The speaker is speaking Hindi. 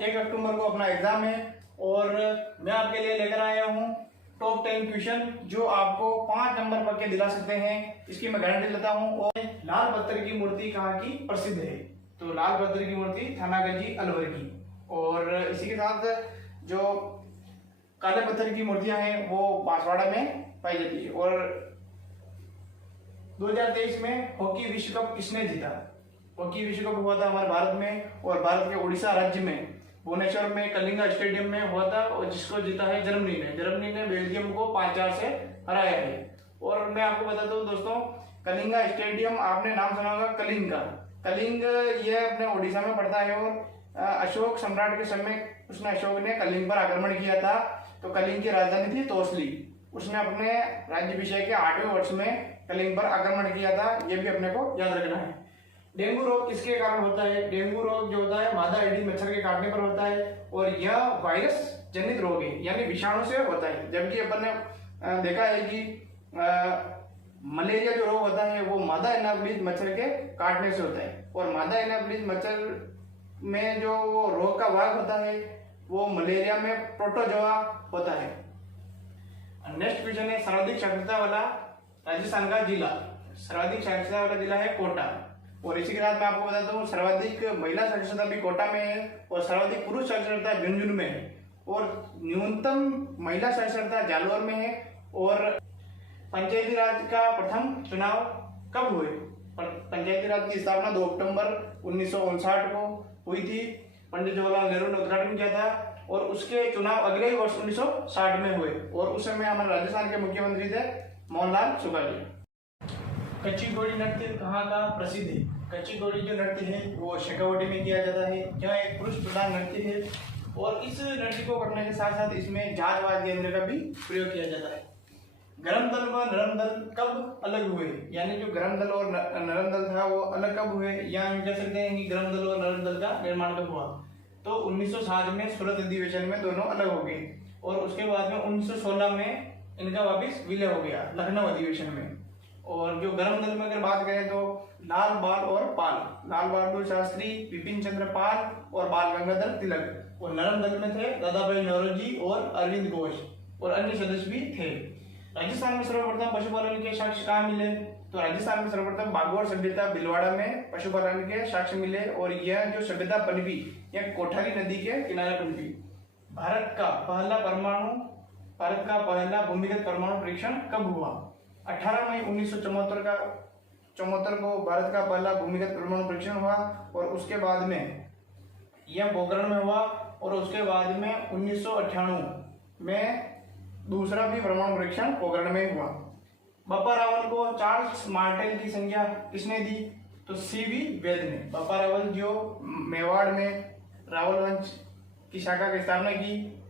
1 अक्टूबर को अपना एग्जाम है और मैं आपके लिए लेकर आया हूँ टॉप 10 क्वेश्चन जो आपको 5 नंबर पक्के दिला सकते हैं। इसकी मैं गारंटी लेता हूँ। और लाल पत्थर की मूर्ति कहाँ की प्रसिद्ध है? तो लाल पत्थर की मूर्ति थानागंजी अलवर की। और इसी के साथ जो काले पत्थर की मूर्तियां हैं वो बांसवाड़ा में पाई जाती है। और 2023 में हॉकी विश्व कप किसने जीता? हॉकी विश्व कप हुआ था हमारे भारत में और भारत के उड़ीसा राज्य में भुवनेश्वर में कलिंगा स्टेडियम में हुआ था और जिसको जीता है जर्मनी ने बेल्जियम को 5-4 से हराया है। और मैं आपको बता दूं दोस्तों, कलिंगा स्टेडियम आपने नाम सुना होगा, कलिंग यह अपने उड़ीसा में पड़ता है। और अशोक सम्राट के समय अशोक ने कलिंग पर आक्रमण किया था। तो कलिंग की राजधानी थी तोसली। उसने अपने राज्याभिषेक के 8वें वर्ष में कलिंग पर आक्रमण किया था। यह भी अपने को याद रखना है। डेंगू रोग किसके कारण होता है? डेंगू रोग जो होता है मादा एडी मच्छर के काटने पर होता है और यह वायरस जनित रोग है, यानी विषाणु से होता है। जबकि अपन ने देखा है कि मलेरिया जो रोग होता है वो मादा एनाफिलीज मच्छर के काटने से होता है। और मादा एनाफिलीज मच्छर में जो रोग का वाहक होता है वो मलेरिया में प्रोटोजोआ होता है। नेक्स्ट क्वेश्चन है सर्वाधिक साक्षरता वाला राजस्थान का जिला। सर्वाधिक साक्षरता वाला जिला है कोटा। और इसी के साथ मैं आपको बताता हूँ सर्वाधिक महिला साक्षरता भी कोटा में है और सर्वाधिक पुरुष साक्षरता झुंझुनू में है और न्यूनतम महिला साक्षरता जालौर में है। और पंचायती राज का प्रथम चुनाव कब हुए? पंचायती राज की स्थापना 2 अक्टूबर 1959 को हुई थी। पंडित जवाहरलाल नेहरू ने उद्घाटन किया था और उसके चुनाव अगले ही वर्ष 1960 में हुए और उस समय हमारे राजस्थान के मुख्यमंत्री थे मोहनलाल सुगालिया। कच्ची घोड़ी नृत्य कहाँ का प्रसिद्ध है? कच्ची घोड़ी जो नृत्य है वो शेखावटी में किया जाता है। यह एक पुरुष प्रधान नृत्य है और इस नृत्य को करने के साथ साथ इसमें झाल वाद्य यंत्र का भी प्रयोग किया जाता है। गरम दल व नरम दल कब अलग हुए? यानी जो गरम दल और नरम दल था वो अलग कब हुए? या हम कह सकते हैं कि गरम दल और नरम दल का निर्माण कब हुआ? तो 1907 में सूरत अधिवेशन में दोनों अलग हो गए और उसके बाद में 1916 में इनका वापिस विलय हो गया लखनऊ अधिवेशन में। और जो गरम दल में अगर बात करें तो लाल बहादुर शास्त्री, विपिन चंद्र पाल और बाल गंगाधर तिलक। और नरम दल में थे दादा भाई नौरोजी और अरविंद घोष और अन्य सदस्य भी थे। राजस्थान में सर्वप्रथम पशुपालन के साक्ष्य कहाँ मिले? तो राजस्थान में सर्वप्रथम बागोर सभ्यता भीलवाड़ा में पशुपालन के साक्ष्य मिले और यह जो सभ्यता पनपी यह कोठारी नदी के किनारे पनपी। भारत का पहला भूमिगत परमाणु परीक्षण कब हुआ? 18 मई 1974 को भारत का पहला भूमिगत परमाणु परीक्षण हुआ और उसके बाद में यह पोखरण में हुआ और उसके बाद में 1998 में दूसरा भी परमाणु परीक्षण पोखरण में हुआ। बापा रावल को चार्ल्स मार्टेल की संज्ञा किसने दी? तो सीवी वेद ने। बापा रावल जो मेवाड़ में रावल वंश की शाखा की स्थापना की